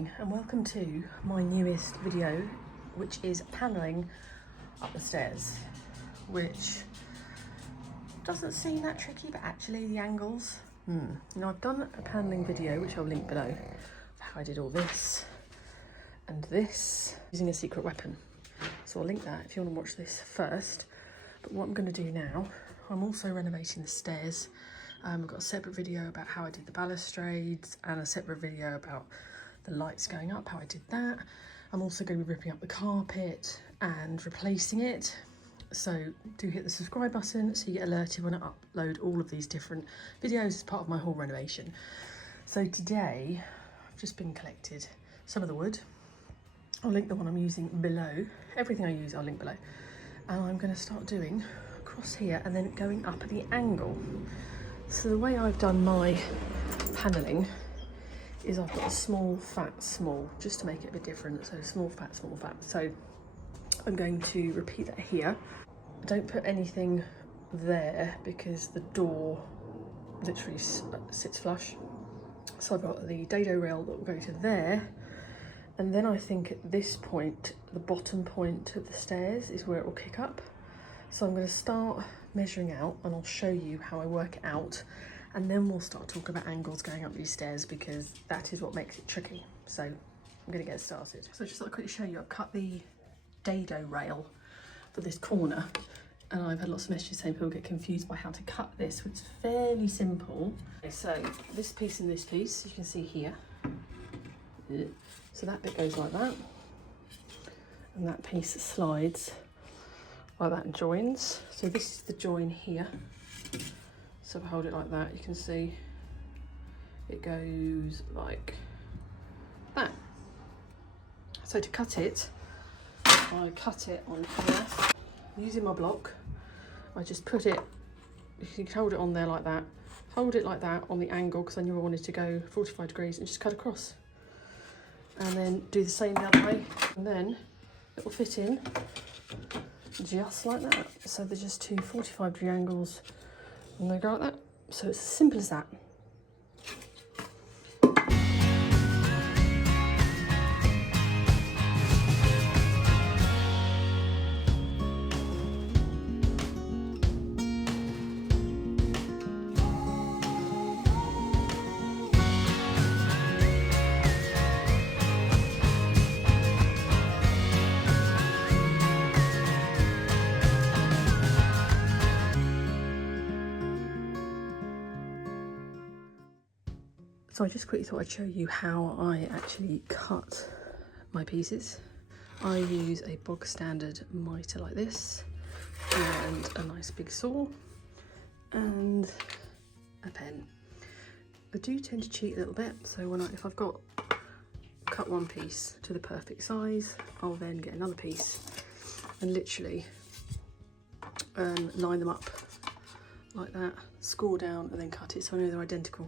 morning and welcome to my newest video, which is panelling up the stairs, which doesn't seem that tricky, but actually the angles. Now I've done a panelling video, which I'll link below, of how I did all this and this using a secret weapon. So I'll link that if you want to watch this first. But what I'm going to do now, I'm also renovating the stairs. I've got a separate video about how I did the balustrades and a separate video about the lights going up, how I did that. I'm also going to be ripping up the carpet and replacing it. So do hit the subscribe button so you get alerted when I upload all of these different videos as part of my whole renovation. So today I've just been collected some of the wood. I'll link the one I'm using below. Everything I use I'll link below. And I'm going to start doing across here and then going up at the angle. So the way I've done my panelling is I've got a small, fat, small, just to make it a bit different. So small, fat, small, fat. So I'm going to repeat that here. Don't put anything there because the door literally sits flush. So I've got the dado rail that will go to there. And then I think at this point, the bottom point of the stairs is where it will kick up. So I'm going to start measuring out and I'll show you how I work it out, and then we'll start talking about angles going up these stairs because that is what makes it tricky. So I'm going to get started. So just thought I'd quickly show you, I've cut the dado rail for this corner, and I've had lots of messages saying people get confused by how to cut this, which is fairly simple. Okay, so this piece and this piece, you can see here. So that bit goes like that, and that piece slides like that and joins. So this is the join here. So if I hold it like that, you can see it goes like that. So to cut it, I cut it on here. Using my block, I just put it, you can hold it on there like that. Hold it like that on the angle because I knew I wanted to go 45 degrees and just cut across. And then do the same the other way. And then it will fit in just like that. So they're just two 45-degree angles and they go like that. So it's as simple as that. So I just quickly thought I'd show you how I actually cut my pieces. I use a bog standard mitre like this, and a nice big saw, and a pen. I do tend to cheat a little bit, so if I've got cut one piece to the perfect size, I'll then get another piece and literally line them up like that, score down, and then cut it so I know they're identical.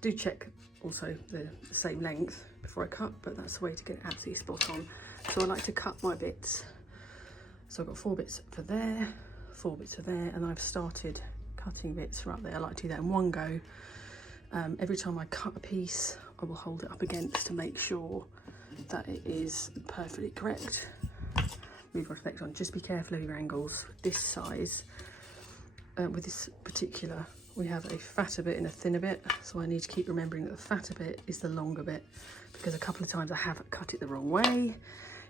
Do check also the same length before I cut, but that's the way to get it absolutely spot on. So I like to cut my bits. So I've got 4 bits for there, 4 bits for there, and I've started cutting bits right there. I like to do that in one go. Every time I cut a piece, I will hold it up against to make sure that it is perfectly correct. Move my effect on. Just be careful of your angles. This size, with this particular, we have a fatter bit and a thinner bit, so I need to keep remembering that the fatter bit is the longer bit, because a couple of times I have cut it the wrong way.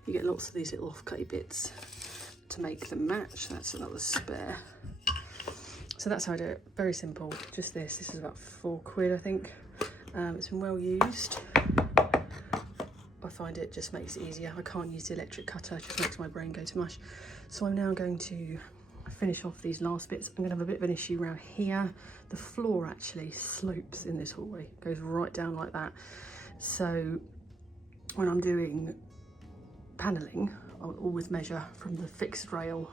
You get lots of these little off-cutty bits to make them match. That's another spare. So that's how I do it. Very simple. Just this. This is about £4, I think. It's been well used. I find it just makes it easier. I can't use the electric cutter, it just makes my brain go to mush. So I'm now going to finish off these last bits. I'm going to have a bit of an issue around here. The floor actually slopes in this hallway, goes right down like that. So when I'm doing panelling, I'll always measure from the fixed rail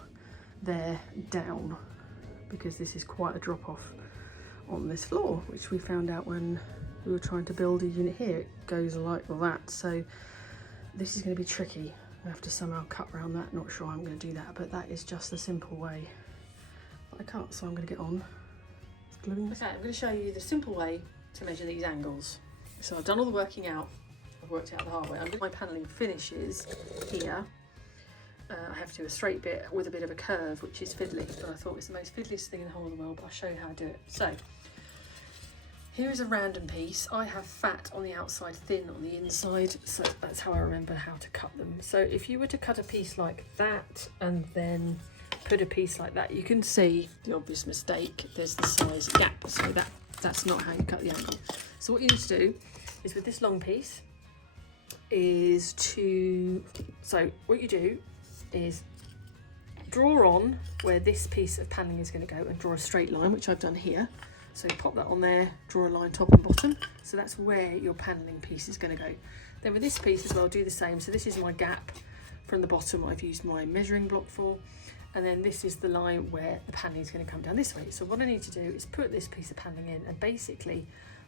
there down, because this is quite a drop off on this floor, which we found out when we were trying to build a unit here. It goes like that. So this is going to be tricky. I have to somehow cut around that. Not sure I'm going to do that, but that is just the simple way I cut. So I'm going to get on gluing this. Okay, I'm going to show you the simple way to measure these angles. So I've done all the working out of worked out the hard way. My panelling finishes here. I have to do a straight bit with a bit of a curve, which is fiddly, but I thought it's the most fiddliest thing in the whole of the world, but I'll show you how to do it. So, here is a random piece. I have fat on the outside, thin on the inside, so that's how I remember how to cut them. So if you were to cut a piece like that and then put a piece like that, you can see the obvious mistake. There's the size gap, so that's not how you cut the angle. So what you need to do is with this long piece so what you do is draw on where this piece of panelling is going to go and draw a straight line, which I've done here. So pop that on there, draw a line top and bottom. So that's where your panelling piece is going to go. Then with this piece as well, do the same. So this is my gap from the bottom I've used my measuring block for. And then this is the line where the panelling is going to come down this way. So what I need to do is put this piece of panelling in and basically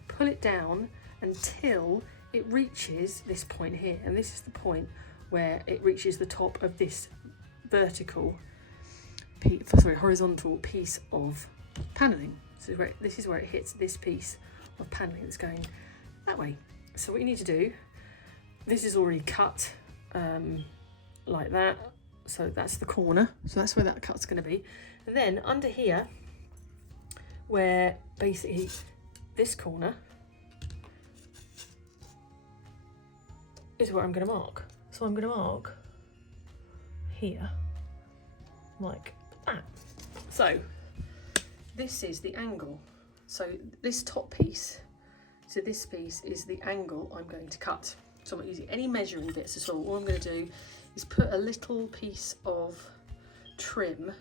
pull it down until it reaches this point here. And this is the point where it reaches the top of this horizontal piece of panelling. So this is where it hits this piece of panelling that's going that way. So what you need to do, this is already cut like that. So that's the corner. So that's where that cut's going to be. And then under here, where basically this corner is where I'm going to mark. So I'm going to mark here like that. So this is the angle. So this top piece to this piece is the angle I'm going to cut. So I'm not using any measuring bits at all. All I'm going to do is put a little piece of trim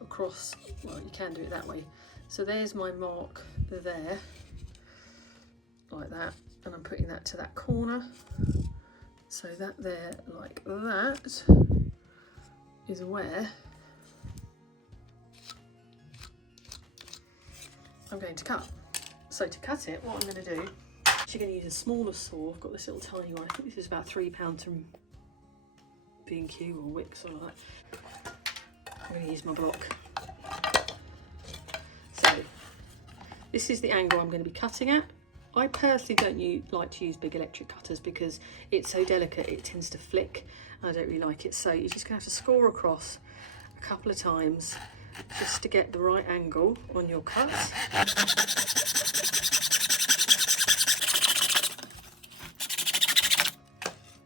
across, well, you can do it that way. So there's my mark there, like that, and I'm putting that to that corner. So that there, like that, is where I'm going to cut. So to cut it, what I'm going to do, I'm actually going to use a smaller saw. I've got this little tiny one. I think this is about £3 from B&Q or Wickes or like that. I'm going to use my block. So this is the angle I'm going to be cutting at. I personally don't like to use big electric cutters because it's so delicate, it tends to flick. I don't really like it. So you're just going to have to score across a couple of times just to get the right angle on your cut.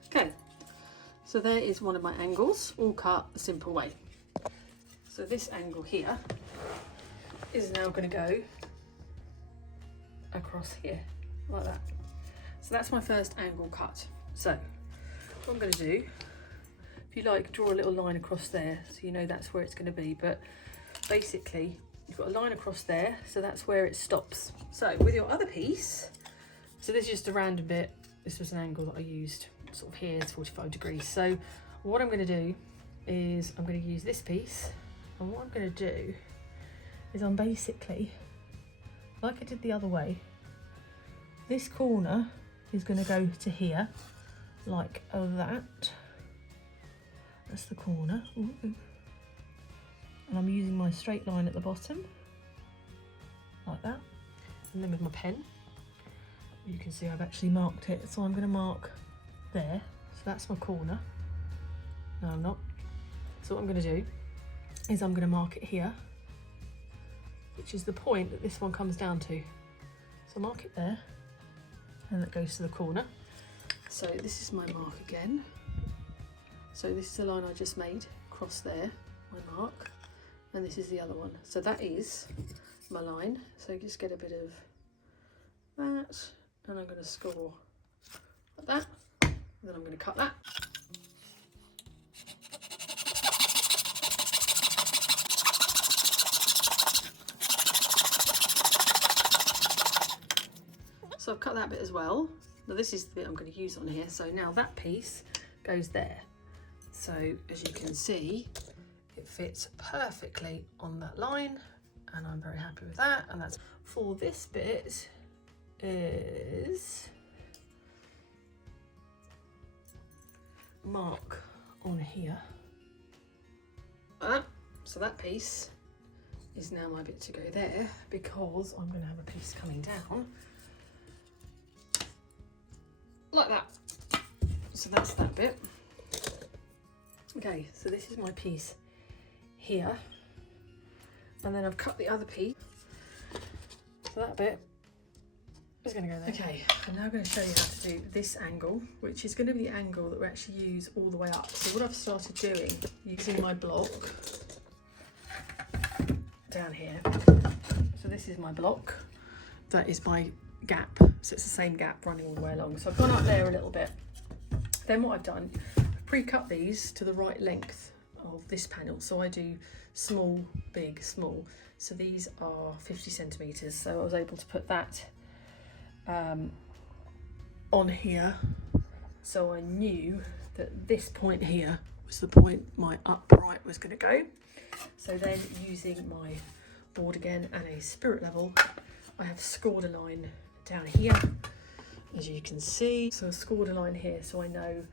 Okay, so there is one of my angles, all cut the simple way. So this angle here is now going to go across here, like that. So that's my first angle cut. So what I'm going to do, if you like, draw a little line across there so you know that's where it's going to be, but basically you've got a line across there, so that's where it stops. So with your other piece, so this is just a random bit, this was an angle that I used sort of here, it's 45 degrees. So what I'm going to do is I'm going to use this piece, and what I'm going to do is I'm basically, like I did the other way, this corner is going to go to here, like that. That's the corner. Ooh. And I'm using my straight line at the bottom, like that. And then with my pen, you can see I've actually marked it. So I'm going to mark there. So that's my corner. No, I'm not. So what I'm going to do is I'm going to mark it here, which is the point that this one comes down to. So mark it there, and that goes to the corner. So this is my mark again. So this is the line I just made, across there, my mark, and this is the other one. So that is my line. So just get a bit of that, and I'm going to score like that, and then I'm going to cut that. So I've cut that bit as well. Now this is the bit I'm going to use on here. So now that piece goes there. So as you can see, it fits perfectly on that line, and I'm very happy with that. And that's for this bit is mark on here. So that piece is now my bit to go there, because I'm going to have a piece coming down like that. So that's that bit. Okay, so this is my piece here, and then I've cut the other piece, so that bit is going to go there. Okay, I'm now going to show you how to do this angle, which is going to be the angle that we actually use all the way up. So what I've started doing, using my block down here, so this is my block, that is my gap, so it's the same gap running all the way along. So I've gone up there a little bit. Then what I've done, I've pre-cut these to the right length of this panel. So I do small, big, small. So these are 50 centimetres. So I was able to put that on here. So I knew that this point here was the point my upright was going to go. So then using my board again and a spirit level, I have scored a line down here, as you can see. So I scored a line here, so I know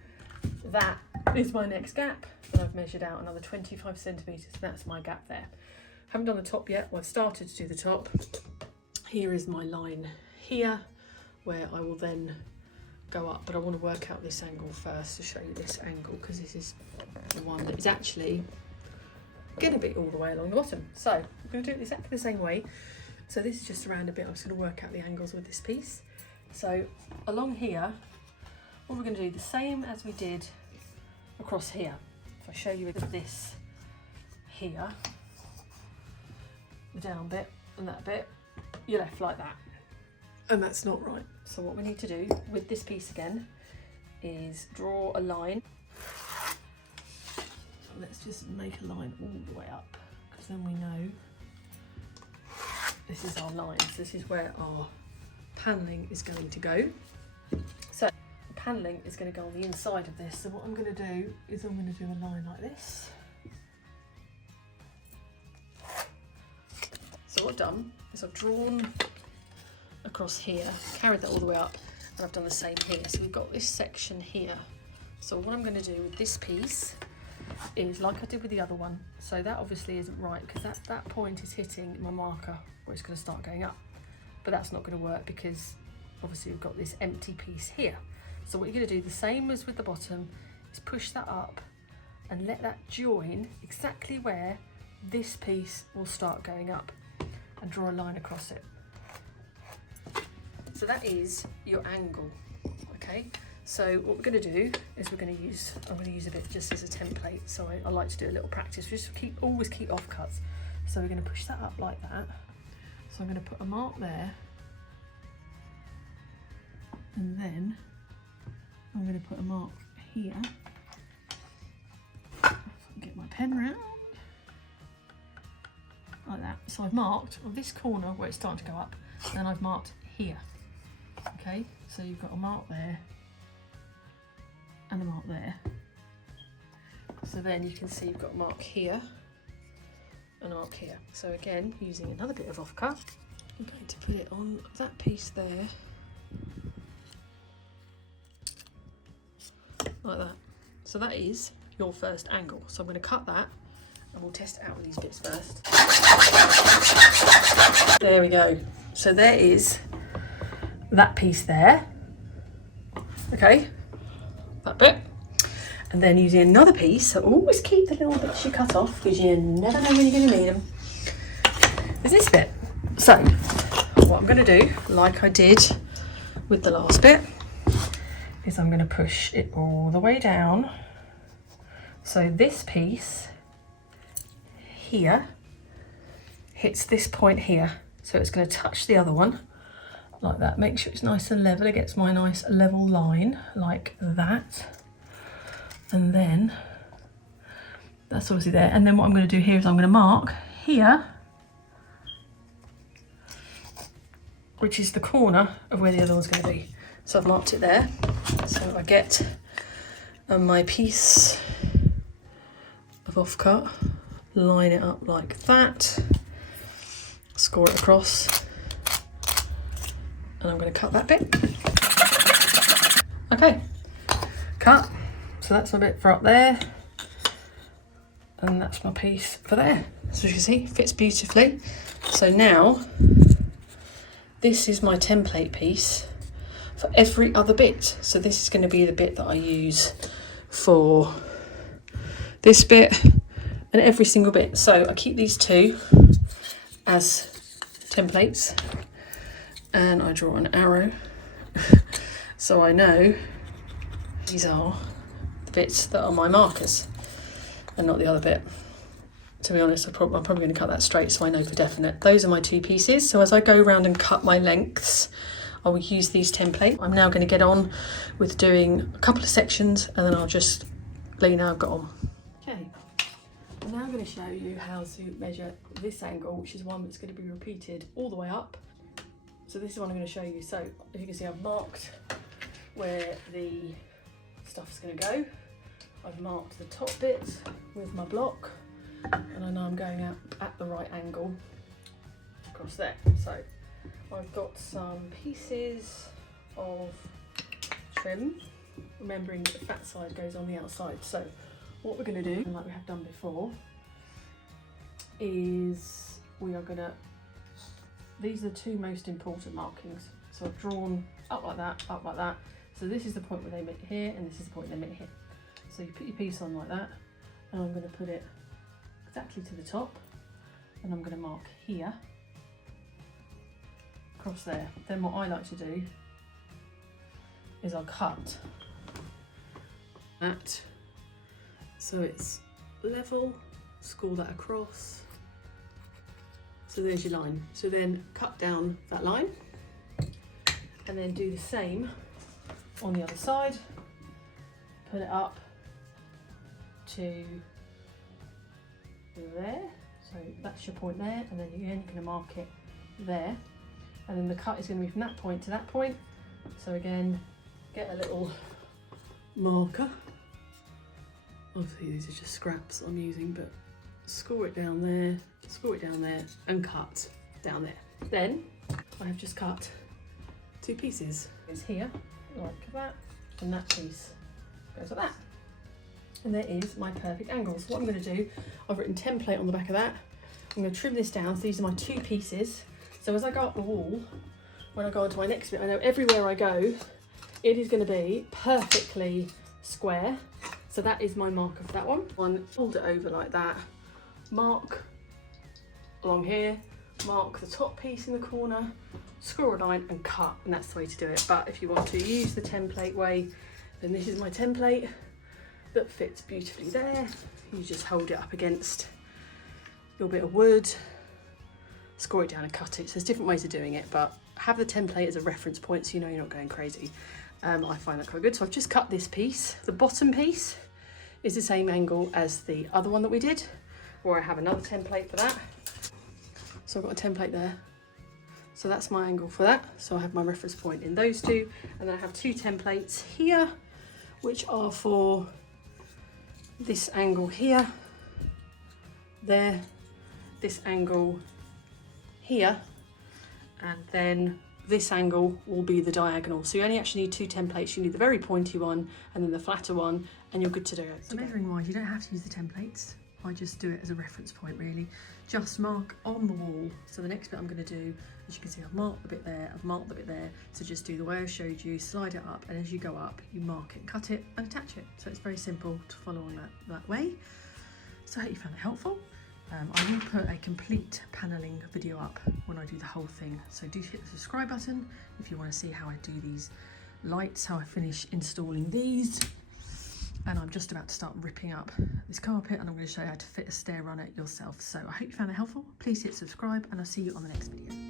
that is my next gap, and I've measured out another 25 centimetres. That's my gap there. Haven't done the top yet. Well, I've started to do the top. Here is my line here, where I will then go up, but I want to work out this angle first to show you this angle, because this is the one that is actually going to be all the way along the bottom. So I'm going to do it exactly the same way. So this is just around a bit. I'm just going to work out the angles with this piece. So along here, what we're going to do the same as we did across here. If I show you this here, the down bit and that bit, you're left like that. And that's not right. So what we need to do with this piece again is draw a line. So let's just make a line all the way up, because then we know this is our line. So this is where our panelling is going to go. So panelling is going to go on the inside of this. So what I'm going to do is I'm going to do a line like this. So what I've done is I've drawn across here, carried that all the way up, and I've done the same here. So we've got this section here. So what I'm going to do with this piece is like I did with the other one. So that obviously isn't right, because that point is hitting my marker where it's going to start going up. But that's not going to work, because obviously we've got this empty piece here. So what you're going to do, the same as with the bottom, is push that up and let that join exactly where this piece will start going up, and draw a line across it. So that is your angle, okay? So what we're going to do is I'm going to use a bit just as a template. So I like to do a little practice, just always keep off cuts. So we're going to push that up like that. So I'm going to put a mark there, and then I'm going to put a mark here. If I can get my pen round, like that. So I've marked on this corner where it's starting to go up, and then I've marked here. Okay, so you've got a mark there and a mark there. So then you can see you've got a mark here and a mark here. So again, using another bit of offcut, I'm going to put it on that piece there, like that. So that is your first angle. So I'm going to cut that, and we'll test it out with these bits first. There we go. So there is that piece there. Okay, that bit. And then using another piece, so always keep the little bits you cut off, because you never know when you're going to need them, is this bit. So what I'm going to do, like I did with the last bit, is I'm going to push it all the way down. So this piece here hits this point here. So it's going to touch the other one like that. Make sure it's nice and level. It gets my nice level line like that. And then that's obviously there. And then what I'm going to do here is I'm going to mark here, which is the corner of where the other one's going to be. So I've marked it there. So I get my piece of offcut, line it up like that, score it across, and I'm going to cut that bit. Okay, cut. So that's my bit for up there, and that's my piece for there. So as you can see, fits beautifully. So now, this is my template piece, for every other bit. So this is going to be the bit that I use for this bit and every single bit. So I keep these two as templates and I draw an arrow so I know these are the bits that are my markers and not the other bit. To be honest, I'm probably going to cut that straight so I know for definite. Those are my two pieces. So as I go around and cut my lengths, I will use these templates. I'm now going to get on with doing a couple of sections and then I'll just let you know I've got on. Okay, I'm now going to show you how to measure this angle, which is one that's going to be repeated all the way up. So this is what I'm going to show you. So as you can see, I've marked where the stuff's going to go. I've marked the top bit with my block and I know I'm going out at the right angle across there. So I've got some pieces of trim, remembering that the fat side goes on the outside. So what we're going to do, like we have done before, is we are going to, these are the two most important markings. So I've drawn up like that, up like that. So this is the point where they meet here and this is the point they meet here. So you put your piece on like that and I'm going to put it exactly to the top and I'm going to mark here, across there. Then what I like to do is I'll cut that so it's level, score that across. So there's your line. So then cut down that line and then do the same on the other side. Put it up to there. So that's your point there. And then again, you're going to mark it there. And then the cut is going to be from that point to that point. So again, get a little marker. Obviously these are just scraps I'm using, but score it down there, and cut down there. Then I have just cut two pieces. It's here, like that, and that piece goes like that. And there is my perfect angle. So what I'm going to do, I've written template on the back of that. I'm going to trim this down. So these are my two pieces. So as I go up the wall, when I go on to my next bit, I know everywhere I go, it is going to be perfectly square. So that is my marker for that one. Fold it over like that. Mark along here, mark the top piece in the corner, score a line and cut, and that's the way to do it. But if you want to use the template way, then this is my template that fits beautifully there. You just hold it up against your bit of wood, score it down and cut it. So there's different ways of doing it, but have the template as a reference point so you know you're not going crazy. I find that quite good. So I've just cut this piece. The bottom piece is the same angle as the other one that we did, or I have another template for that. So I've got a template there. So that's my angle for that. So I have my reference point in those two. And then I have two templates here, which are for this angle here, there, this angle here, and then this angle will be the diagonal. So you only actually need two templates. You need the very pointy one and then the flatter one, and you're good to do. So measuring wise, you don't have to use the templates. I just do it as a reference point really. Just mark on the wall. So the next bit I'm going to do, as you can see, I've marked the bit there, I've marked the bit there. So just do the way I showed you, slide it up, and as you go up, you mark it, cut it, and attach it. So it's very simple to follow on that way. So I hope you found it helpful. I will put a complete paneling video up when I do the whole thing. So do hit the subscribe button if you want to see how I do these lights, how I finish installing these. And I'm just about to start ripping up this carpet and I'm going to show you how to fit a stair on it yourself. So I hope you found it helpful. Please hit subscribe and I'll see you on the next video.